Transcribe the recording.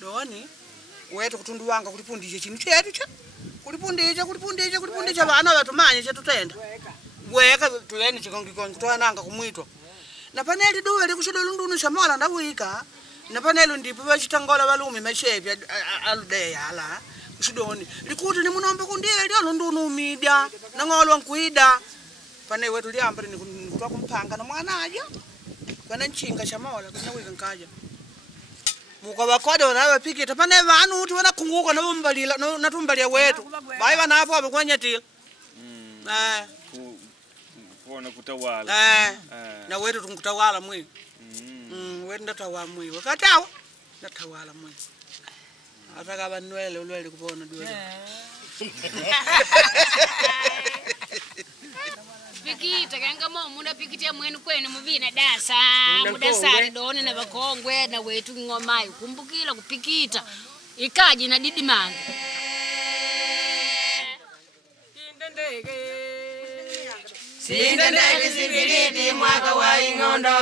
Doni wetu kutundu wanga kulipundisha chinu chetu cha kulipundisha bana batumanye chetu tenda weka tuyeni chikongikongi twananga kumwitwa na paneli duwe likushodo lundunu shamola ndawika na paneli ndipo bachitangola balume mashepi aludeya ala kushidoni likuti ni munombe kundile lyo lundunu media nangolo nkuida pane wetu liamba ni kutwa kumpanga na mwanaje pana nchinga shamola kunawika nkaja muka bakodo nawe pikita pane vanu uti wana kunguka nabombalila natumbalia wetu bai bana hapo abekwanyatila kuona kutawala na wetu tungutawala mwi wetu ndatawa mwi wakatawa ndatawala mwi ataka banwele ulwele kupona duwe pikita kanga munda pikita mwenu kwenu muvina dasa mudasari done na bakongwe na wetu ngomai kumbukila kupikita ikaji na didimanga Sindandege sibiriti mwaka wa Ingondo